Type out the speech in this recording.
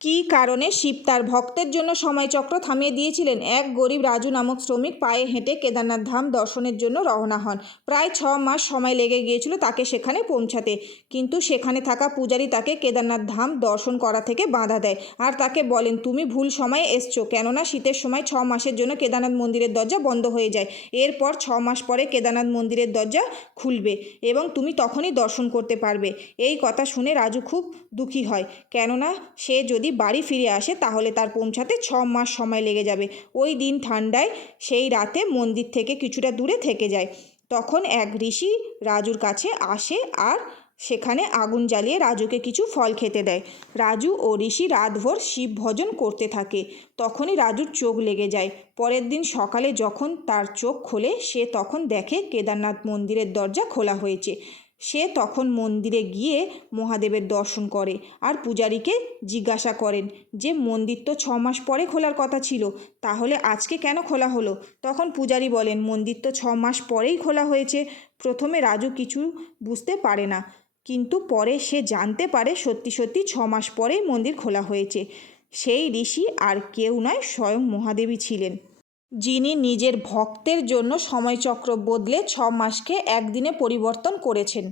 কী কারণে শিব তার ভক্তের জন্য সময়চক্র থামিয়ে দিয়েছিলেন? এক গরিব রাজু নামক শ্রমিক পায়ে হেঁটে কেদারনাথ ধাম দর্শনের জন্য রওনা হন। প্রায় ছ মাস সময় লেগে গিয়েছিল তাকে সেখানে পৌঁছাতে। কিন্তু সেখানে থাকা পূজারী তাকে কেদারনাথ ধাম দর্শন করা থেকে বাধা দেয়। আর তাকে বলেন, তুমি ভুল সময়ে এসছো। কেননা শীতের সময় ছ মাসের জন্য কেদারনাথ মন্দিরের দরজা বন্ধ হয়ে যায়। এরপর ছ মাস পরে কেদারনাথ মন্দিরের দরজা খুলবে এবং তুমি তখনই দর্শন করতে পারবে। এই কথা শুনে রাজু খুব দুঃখী হয়। কেননা সে যদি বাড়ি ফিরে আসে, তাহলে তার পৌঁছাতে ছ মাস সময় লেগে যাবে। ওই দিন ঠান্ডায় সেই রাতে মন্দির থেকে কিছুটা দূরে থেকে যায়। তখন এক ঋষি রাজুর কাছে আসে আর সেখানে আগুন জ্বালিয়ে রাজুকে কিছু ফল খেতে দেয়। রাজু ও ঋষি রাতভর শিব ভজন করতে থাকে। তখনই রাজুর চোখ লেগে যায়। পরের দিন সকালে যখন তার চোখ খোলে, সে তখন দেখে কেদারনাথ মন্দিরের দরজা খোলা হয়েছে। সে তখন মন্দিরে গিয়ে মহাদেবের দর্শন করে আর পূজারীকে জিজ্ঞাসা করেন যে, মন্দির তো ছ মাস পরে খোলার কথা ছিল, তাহলে আজকে কেন খোলা হলো? তখন পূজারী বলেন, মন্দির তো ছ মাস পরেই খোলা হয়েছে, প্রথমে রাজু কিছু বুঝতে পারে না, কিন্তু পরে সে জানতে পারে সত্যি সত্যি ছ মাস পরেই মন্দির খোলা হয়েছে। সেই ঋষি আর কেউ নয়, স্বয়ং মহাদেবী ছিলেন। যিনি নিজের ভক্তের জন্য সময়চক্র বদলে ছ মাসকে একদিনে পরিবর্তন করেছেন।